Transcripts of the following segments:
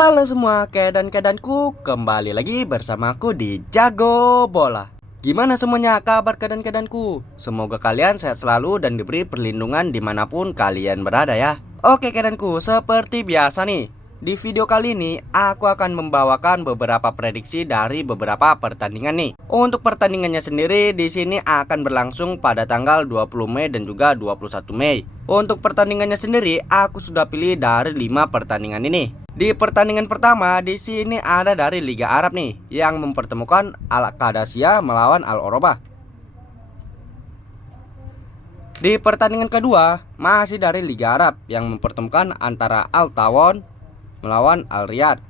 Halo semua kedan-kedanku, kembali lagi bersamaku di Jago Bola. Gimana semuanya kabar kedan-kedanku? Semoga kalian sehat selalu dan diberi perlindungan dimanapun kalian berada ya. Oke kedanku, seperti biasa nih, di video kali ini aku akan membawakan beberapa prediksi dari beberapa pertandingan nih. Untuk pertandingannya sendiri di sini akan berlangsung pada tanggal 20 Mei dan juga 21 Mei. Untuk pertandingannya sendiri aku sudah pilih dari 5 pertandingan ini. Di pertandingan pertama di sini ada dari Liga Arab nih yang mempertemukan Al-Qadasiyah melawan Al-Orobah. Di pertandingan kedua masih dari Liga Arab yang mempertemukan antara Al-Tawon melawan Al-Riyadh.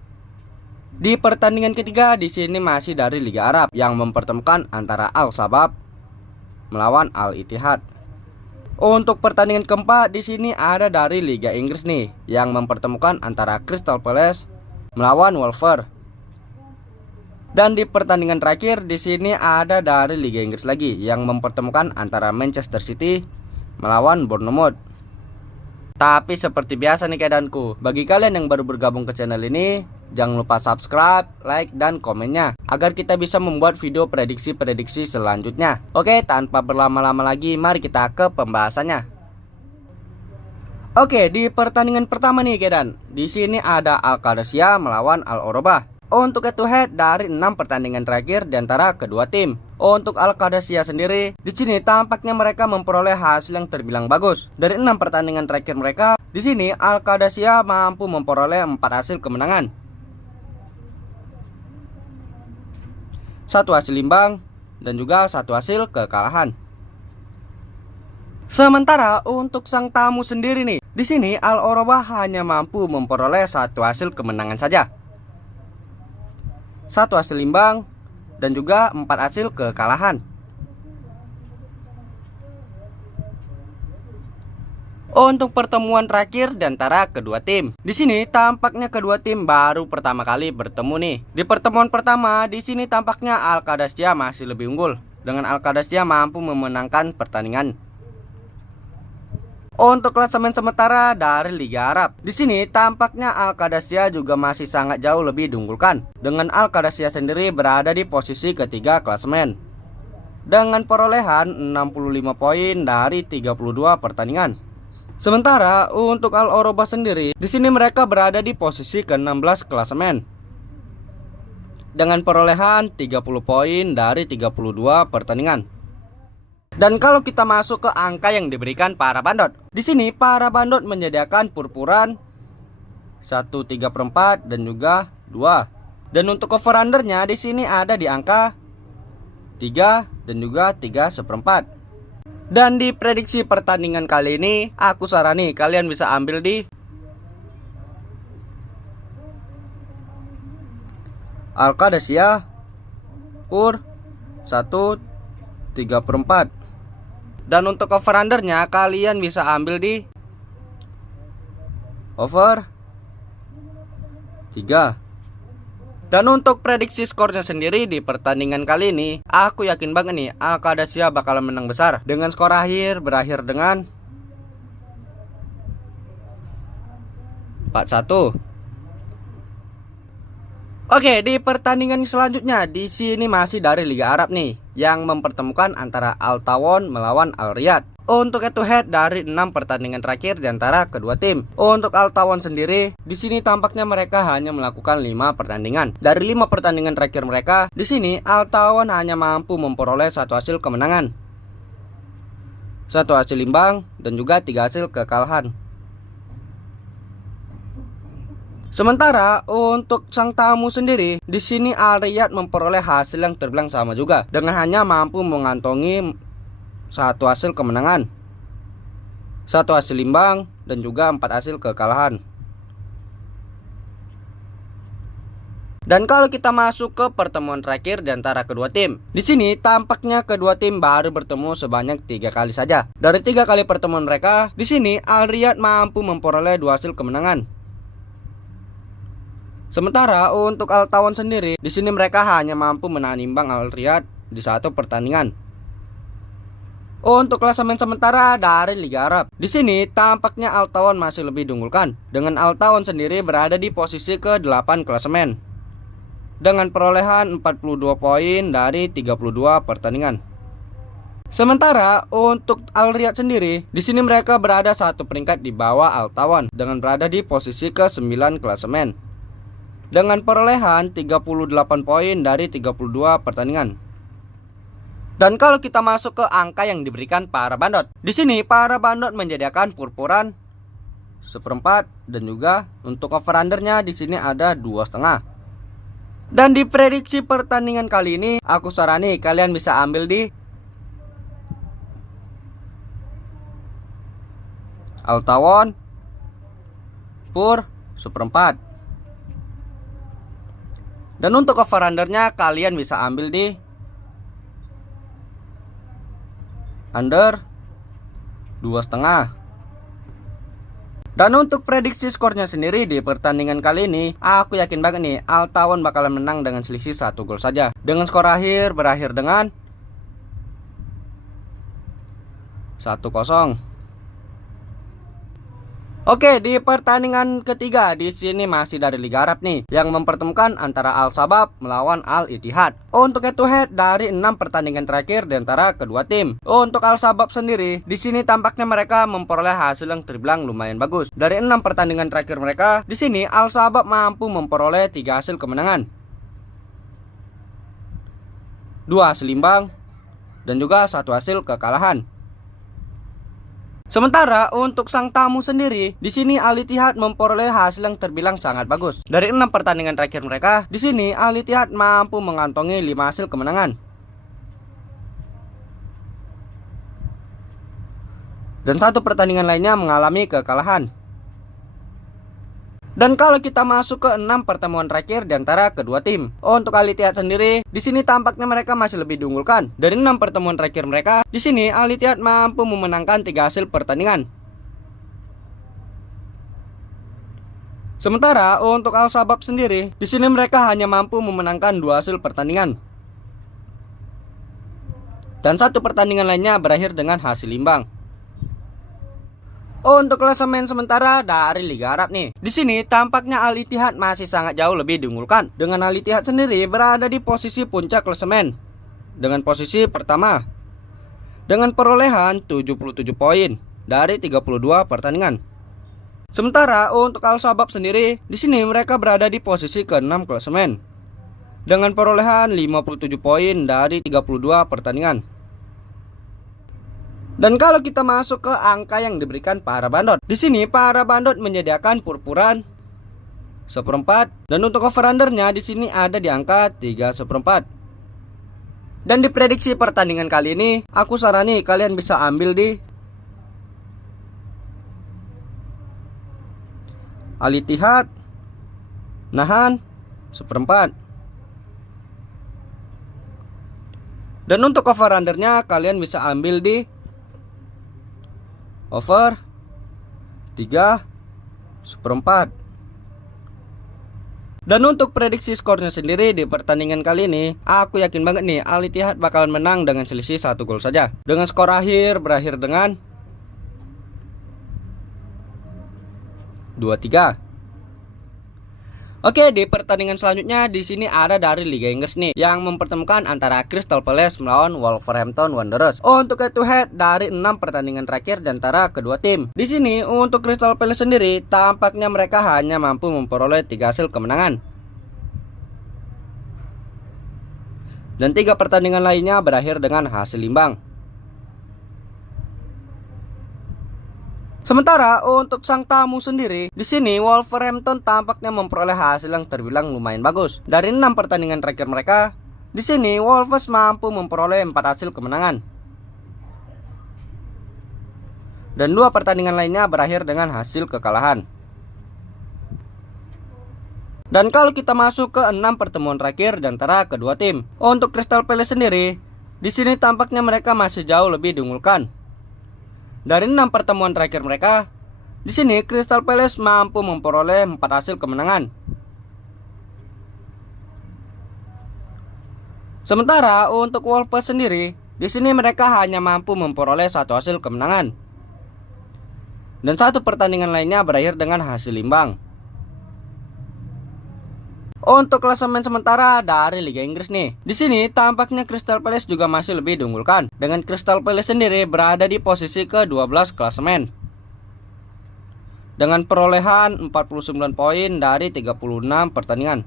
Di pertandingan ketiga di sini masih dari Liga Arab yang mempertemukan antara Al-Sabab melawan Al-Ittihad. Untuk pertandingan keempat di sini ada dari Liga Inggris nih yang mempertemukan antara Crystal Palace melawan Wolves. Dan di pertandingan terakhir di sini ada dari Liga Inggris lagi yang mempertemukan antara Manchester City melawan Bournemouth. Tapi seperti biasa nih keadaanku, bagi kalian yang baru bergabung ke channel ini, jangan lupa subscribe, like, dan komennya agar kita bisa membuat video prediksi-prediksi selanjutnya. Oke, tanpa berlama-lama lagi, mari kita ke pembahasannya. Oke, di pertandingan pertama nih kedan, di sini ada Al-Qadasiyah melawan Al-Orobah. Untuk head to head dari 6 pertandingan terakhir di antara kedua tim. Untuk Al-Qadasiyah sendiri, di sini tampaknya mereka memperoleh hasil yang terbilang bagus. Dari 6 pertandingan terakhir mereka, di sini Al-Qadasiyah mampu memperoleh 4 hasil kemenangan, 1 hasil imbang, dan juga 1 hasil kekalahan. Sementara untuk sang tamu sendiri nih, di sini Al-Orobah hanya mampu memperoleh 1 hasil kemenangan saja, 1 hasil imbang, dan juga 4 hasil kekalahan. Untuk pertemuan terakhir di antara kedua tim, di sini tampaknya kedua tim baru pertama kali bertemu nih. Di pertemuan pertama, di sini tampaknya Al-Qadasiyah masih lebih unggul, dengan Al-Qadasiyah mampu memenangkan pertandingan. Untuk klasemen sementara dari Liga Arab, di sini tampaknya Al-Qadasiyah juga masih sangat jauh lebih diunggulkan, dengan Al-Qadasiyah sendiri berada di posisi ketiga klasemen dengan perolehan 65 poin dari 32 pertandingan. Sementara untuk Al-Orobah sendiri, di sini mereka berada di posisi ke-16 klasemen dengan perolehan 30 poin dari 32 pertandingan. Dan kalau kita masuk ke angka yang diberikan para bandot, di sini para bandot menyediakan purpuran 1/3/4 dan juga 2. Dan untuk over undernya di sini ada di angka 3 dan juga 3/4. Dan di prediksi pertandingan kali ini, aku sarani kalian bisa ambil di Al-Qadasiyah pur 1/3/4. Dan untuk over undernya kalian bisa ambil di over 3. Dan untuk prediksi skornya sendiri di pertandingan kali ini, aku yakin banget nih Al-Qadasiyah bakalan menang besar dengan skor akhir berakhir dengan 4-1. Oke, di pertandingan selanjutnya di sini masih dari Liga Arab nih yang mempertemukan antara Al-Tawon melawan Al-Riyadh. Untuk head to head dari 6 pertandingan terakhir di antara kedua tim. Untuk Al-Tawon sendiri, di sini tampaknya mereka hanya melakukan 5 pertandingan. Dari 5 pertandingan terakhir mereka, di sini Al-Tawon hanya mampu memperoleh 1 hasil kemenangan, 1 hasil imbang, dan juga 3 hasil kekalahan. Sementara untuk sang tamu sendiri, di sini Al-Riyadh memperoleh hasil yang terbilang sama juga, dengan hanya mampu mengantongi 1 hasil kemenangan, 1 hasil imbang, dan juga 4 hasil kekalahan. Dan kalau kita masuk ke pertemuan terakhir di antara kedua tim, di sini tampaknya kedua tim baru bertemu sebanyak 3 kali saja. Dari 3 kali pertemuan mereka, di sini Al-Riyadh mampu memperoleh 2 hasil kemenangan. Sementara untuk Al-Tawon sendiri, di sini mereka hanya mampu menahan imbang Al-Riyadh di 1 pertandingan. Untuk klasemen sementara dari Liga Arab, di sini tampaknya Al Tawon masih lebih diunggulkan, dengan Al Tawon sendiri berada di posisi ke-8 klasemen dengan perolehan 42 poin dari 32 pertandingan. Sementara untuk Al Riyad sendiri, di sini mereka berada satu peringkat di bawah Al Tawon dengan berada di posisi ke-9 klasemen dengan perolehan 38 poin dari 32 pertandingan. Dan kalau kita masuk ke angka yang diberikan para bandot, di sini para bandot menyediakan purpuran 1/4 dan juga untuk over undernya di sini ada 2,5. Dan di prediksi pertandingan kali ini, aku sarani kalian bisa ambil di Al Tawon Pur 1/4. Dan untuk over undernya kalian bisa ambil di under 2,5. Dan untuk prediksi skornya sendiri di pertandingan kali ini, aku yakin banget nih Al Tawon bakalan menang dengan selisih 1 gol saja, dengan skor akhir berakhir dengan 1-0. Oke, di pertandingan ketiga di sini masih dari Liga Arab nih, yang mempertemukan antara Al Sabab melawan Al Ittihad. Untuk head to head dari 6 pertandingan terakhir di antara kedua tim. Untuk Al Sabab sendiri, di sini tampaknya mereka memperoleh hasil yang terbilang lumayan bagus. Dari 6 pertandingan terakhir mereka, di sini Al Sabab mampu memperoleh 3 hasil kemenangan, 2 hasil imbang, dan juga 1 hasil kekalahan. Sementara untuk sang tamu sendiri, di sini Al Ittihad memperoleh hasil yang terbilang sangat bagus. Dari 6 pertandingan terakhir mereka, di sini Al Ittihad mampu mengantongi 5 hasil kemenangan dan 1 pertandingan lainnya mengalami kekalahan. Dan kalau kita masuk ke 6 pertemuan terakhir di antara kedua tim, untuk Al Ittihad sendiri, di sini tampaknya mereka masih lebih diunggulkan. Dari 6 pertemuan terakhir mereka, di sini Al Ittihad mampu memenangkan 3 hasil pertandingan. Sementara untuk Al Sabab sendiri, di sini mereka hanya mampu memenangkan 2 hasil pertandingan dan 1 pertandingan lainnya berakhir dengan hasil imbang. Untuk klasemen sementara dari Liga Arab nih, di sini tampaknya Al Ittihad masih sangat jauh lebih diunggulkan, dengan Al Ittihad sendiri berada di posisi puncak klasemen dengan posisi pertama dengan perolehan 77 poin dari 32 pertandingan. Sementara untuk Al Sabab sendiri, di sini mereka berada di posisi ke-6 klasemen dengan perolehan 57 poin dari 32 pertandingan. Dan kalau kita masuk ke angka yang diberikan para bandot, di sini para bandot menyediakan purpuran 1/4 dan untuk over undernya di sini ada di angka 3/4. Dan di prediksi pertandingan kali ini, aku sarani kalian bisa ambil di Al Ittihad nahan 1/4. Dan untuk over undernya kalian bisa ambil di over 3/4. Dan untuk prediksi skornya sendiri di pertandingan kali ini, aku yakin banget nih Al Ittihad bakalan menang dengan selisih 1 gol saja, dengan skor akhir berakhir dengan 2-3. Oke, di pertandingan selanjutnya di sini ada dari Liga Inggris nih, yang mempertemukan antara Crystal Palace melawan Wolverhampton Wanderers. Untuk head to head dari 6 pertandingan terakhir di antara kedua tim. Di sini untuk Crystal Palace sendiri tampaknya mereka hanya mampu memperoleh 3 hasil kemenangan dan 3 pertandingan lainnya berakhir dengan hasil imbang. Sementara untuk sang tamu sendiri, di sini Wolverhampton tampaknya memperoleh hasil yang terbilang lumayan bagus. Dari 6 pertandingan terakhir mereka, di sini Wolves mampu memperoleh 4 hasil kemenangan dan 2 pertandingan lainnya berakhir dengan hasil kekalahan. Dan kalau kita masuk ke 6 pertemuan terakhir di antara kedua tim, untuk Crystal Palace sendiri, di sini tampaknya mereka masih jauh lebih diunggulkan. Dari 6 pertemuan terakhir mereka, di sini Crystal Palace mampu memperoleh 4 hasil kemenangan. Sementara untuk Wolves sendiri, Di sini mereka hanya mampu memperoleh satu hasil kemenangan, dan satu pertandingan lainnya berakhir dengan hasil imbang. Untuk klasemen sementara dari Liga Inggris nih, di sini tampaknya Crystal Palace juga masih lebih diunggulkan, dengan Crystal Palace sendiri berada di posisi ke-12 klasemen dengan perolehan 49 poin dari 36 pertandingan.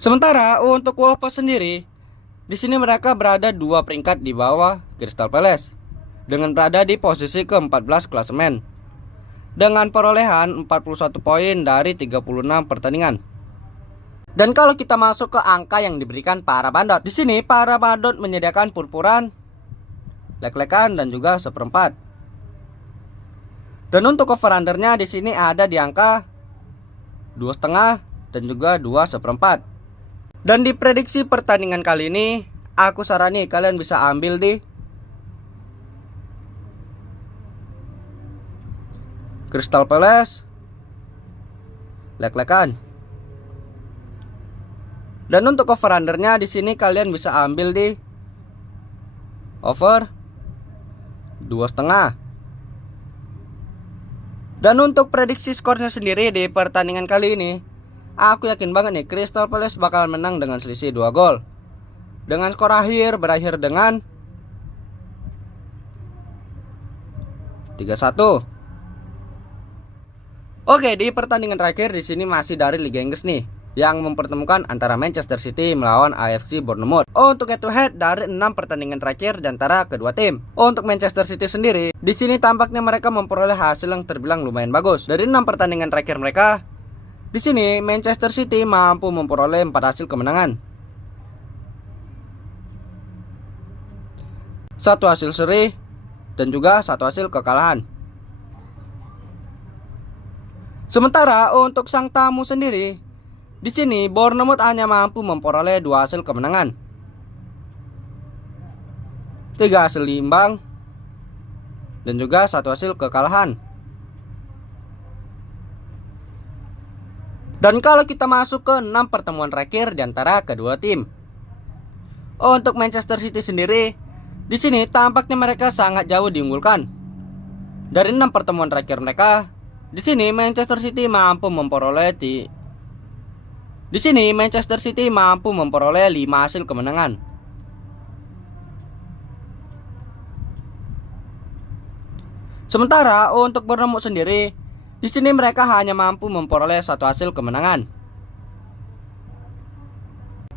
Sementara untuk Wolves sendiri, di sini mereka berada 2 peringkat di bawah Crystal Palace dengan berada di posisi ke-14 klasemen dengan perolehan 41 poin dari 36 pertandingan. Dan kalau kita masuk ke angka yang diberikan para bandot, di sini para bandot menyediakan purpuran, lek-lekan dan juga seperempat. Dan untuk over undernya di sini ada di angka 2,5 dan juga 2 seperempat. Dan di prediksi pertandingan kali ini, aku sarani kalian bisa ambil di Crystal Palace, lek-lekan. Dan untuk over undernya di sini kalian bisa ambil di over 2,5. Dan untuk prediksi skornya sendiri di pertandingan kali ini, aku yakin banget nih Crystal Palace bakal menang dengan selisih 2 gol. Dengan skor akhir berakhir dengan 3-1. Oke, di pertandingan terakhir di sini masih dari Liga Inggris nih, yang mempertemukan antara Manchester City melawan AFC Bournemouth. Untuk head to head dari 6 pertandingan terakhir di antara kedua tim. Untuk Manchester City sendiri, di sini tampaknya mereka memperoleh hasil yang terbilang lumayan bagus. Dari 6 pertandingan terakhir mereka, di sini Manchester City mampu memperoleh 4 hasil kemenangan, 1 hasil seri, dan juga 1 hasil kekalahan. Sementara untuk sang tamu sendiri, di sini Bournemouth hanya mampu memperoleh 2 hasil kemenangan, 3 hasil imbang, dan juga 1 hasil kekalahan. Dan kalau kita masuk ke 6 pertemuan terakhir di antara kedua tim, untuk Manchester City sendiri, di sini tampaknya mereka sangat jauh diunggulkan. Dari 6 pertemuan terakhir mereka, di sini Manchester City mampu memperoleh 5 hasil kemenangan. Sementara untuk Bournemouth sendiri, di sini mereka hanya mampu memperoleh 1 hasil kemenangan.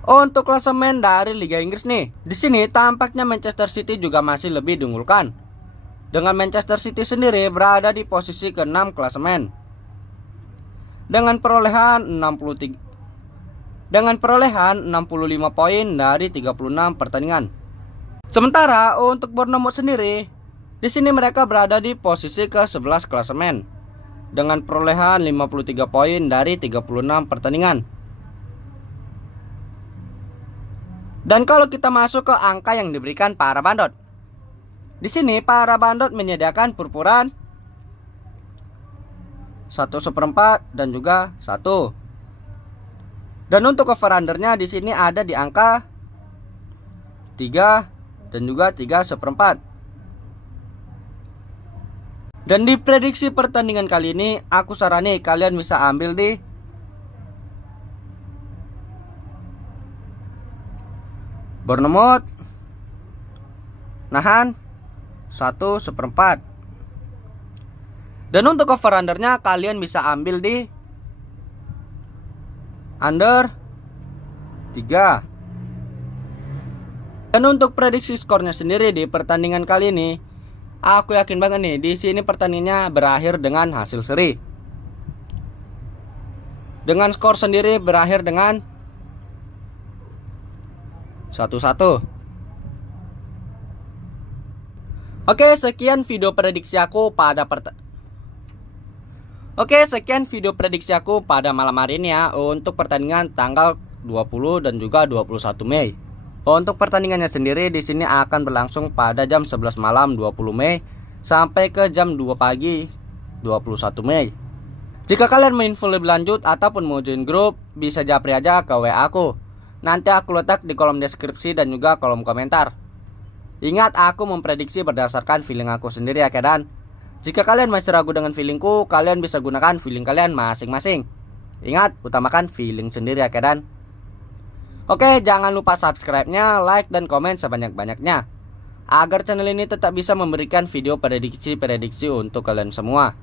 Untuk klasemen dari Liga Inggris nih, di sini tampaknya Manchester City juga masih lebih diunggulkan, dengan Manchester City sendiri berada di posisi ke-6 klasemen dengan perolehan 65 poin dari 36 pertandingan. Sementara untuk Bournemouth sendiri, di sini mereka berada di posisi ke-11 klasemen dengan perolehan 53 poin dari 36 pertandingan. Dan kalau kita masuk ke angka yang diberikan para bandot, di sini para bandot menyediakan purpuran, 1 seperempat dan juga 1. Dan untuk over undernya di sini ada di angka 3 dan juga 3 seperempat. Dan di prediksi pertandingan kali ini, aku sarani kalian bisa ambil di Bournemouth nahan 1 seperempat. Dan untuk over undernya kalian bisa ambil di under 3. Dan untuk prediksi skornya sendiri di pertandingan kali ini, aku yakin banget nih di sini pertandingannya berakhir dengan hasil seri. Dengan skor sendiri berakhir dengan 1-1. Oke, sekian video prediksi aku pada malam hari ini ya, untuk pertandingan tanggal 20 dan juga 21 Mei. Untuk pertandingannya sendiri di sini akan berlangsung pada jam 11 malam 20 Mei sampai ke jam 2 pagi 21 Mei. Jika kalian mau info lebih lanjut ataupun mau join grup, bisa japri aja ke WA aku. Nanti aku letak di kolom deskripsi dan juga kolom komentar. Ingat, aku memprediksi berdasarkan feeling aku sendiri ya kedan. Jika kalian masih ragu dengan feelingku, kalian bisa gunakan feeling kalian masing-masing. Ingat, utamakan feeling sendiri ya kedan. Oke, jangan lupa subscribe-nya, like, dan komen sebanyak-banyaknya agar channel ini tetap bisa memberikan video prediksi-prediksi untuk kalian semua.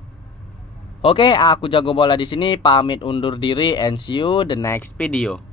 Oke, aku Jago Bola di sini pamit undur diri and see you the next video.